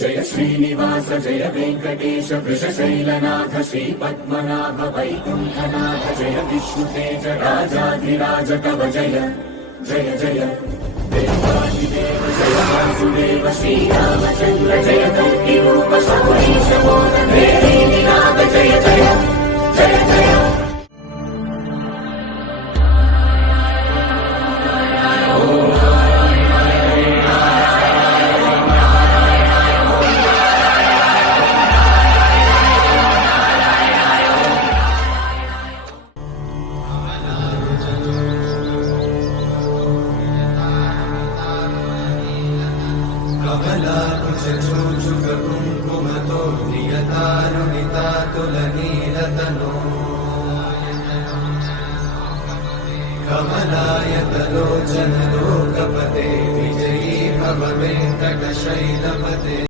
जय श्रीनिवास जय वेंकटेश वृषशैलनाथ श्रीपद्मनाभ वैकुण्ठनाथ जय विष्णुतेज राजाधिराज तव जय जय जय देवादिदेव जय वासुदेव श्रीरामचन्द्र जय कल्किरूप शौरीश मोदनाद जय जय जय जय कमलाकुचूचुकुङ्कुमतो नियतानुनितातुलनीलतनो कमलायतलोचन लोकपते विजयी भव वेङ्कटशैलपते।